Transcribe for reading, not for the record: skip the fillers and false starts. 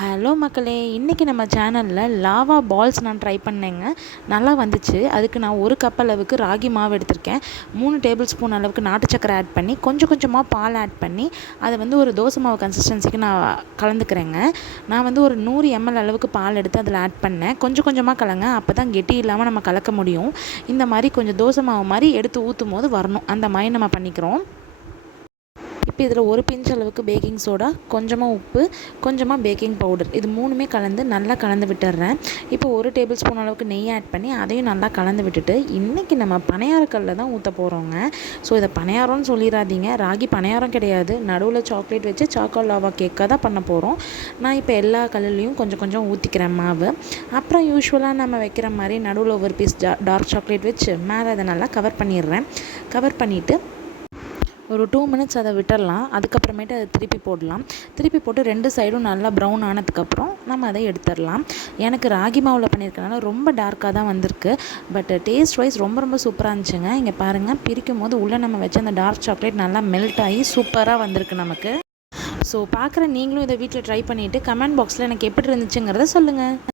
Hello மக்களே, இன்றைக்கி நம்ம சேனலில் லாவா பால்ஸ் நான் ட்ரை பண்ணேங்க. நல்லா வந்துச்சு. அதுக்கு நான் 1 கப் அளவுக்கு ராகி மாவு எடுத்திருக்கேன். 3 டேபிள் ஸ்பூன் அளவுக்கு நாட்டு சக்கரை ஆட் பண்ணி கொஞ்சம் கொஞ்சமாக பால் ஆட் பண்ணி அதை ஒரு தோசை மாவு கன்சிஸ்டன்சிக்கு நான் கலந்துக்கிறேங்க. நான் ஒரு 100 ml அளவுக்கு பால் எடுத்து அதில் ஆட் பண்ணேன். கொஞ்சம் கொஞ்சமாக கலங்க, அப்போ தான் கெட்டி இல்லாமல் நம்ம கலக்க முடியும். இந்த மாதிரி கொஞ்சம் தோசை மாவு மாதிரி எடுத்து ஊற்றும் போது வரணும், அந்த மாதிரி நம்ம பண்ணிக்கிறோம். இப்போ இதில் 1 பிஞ்ச் அளவுக்கு பேக்கிங் சோடா, கொஞ்சமாக உப்பு, கொஞ்சமாக பேக்கிங் பவுடர், இது 3மே கலந்து நல்லா கலந்து விட்டுடுறேன். இப்போ 1 டேபிள் ஸ்பூன் அளவுக்கு நெய் ஆட் பண்ணி அதையும் நல்லா கலந்து விட்டுட்டு இன்றைக்கி நம்ம பணியாரக்கல்லில் தான் ஊற்ற போகிறோங்க. ஸோ இதை பணியாரம்னு சொல்லிடாதீங்க, ராகி பணியாரம் கிடையாது. நடுவில் சாக்லேட் வச்சு சாக்கோ லாவா கேக்காக தான் பண்ண போகிறோம். நான் இப்போ எல்லா கல்லுலேயும் கொஞ்சம் கொஞ்சம் ஊற்றிக்கிறேன் மாவு. அப்புறம் யூஸ்வலாக நம்ம வைக்கிற மாதிரி நடுவில் ஒரு பீஸ் டார்க் சாக்லேட் வச்சு மேலே அதை நல்லா கவர் பண்ணிடுறேன். கவர் பண்ணிவிட்டு ஒரு 2 மினிட்ஸ் அதை விட்டுடலாம். அதுக்கப்புறமேட்டு அதை திருப்பி போடலாம். திருப்பி போட்டு 2 சைடும் நல்லா ப்ரௌன் ஆனதுக்கப்புறம் நம்ம அதை எடுத்துடலாம். எனக்கு ராகி மாவில் பண்ணியிருக்கனால ரொம்ப டார்க்காக தான் வந்திருக்கு. பட் டேஸ்ட் வைஸ் ரொம்ப ரொம்ப சூப்பராக இருந்துச்சுங்க. இங்கே பாருங்கள், பிரிக்கும் போது உள்ளே நம்ம வச்ச அந்த டார்க் சாக்லேட் நல்லா மெல்ட் ஆகி சூப்பராக வந்திருக்கு நமக்கு. ஸோ பார்க்குற நீங்களும் இதை வீட்டில் ட்ரை பண்ணிவிட்டு கமெண்ட் பாக்ஸில் எனக்கு எப்படி இருந்துச்சுங்கிறத சொல்லுங்கள்.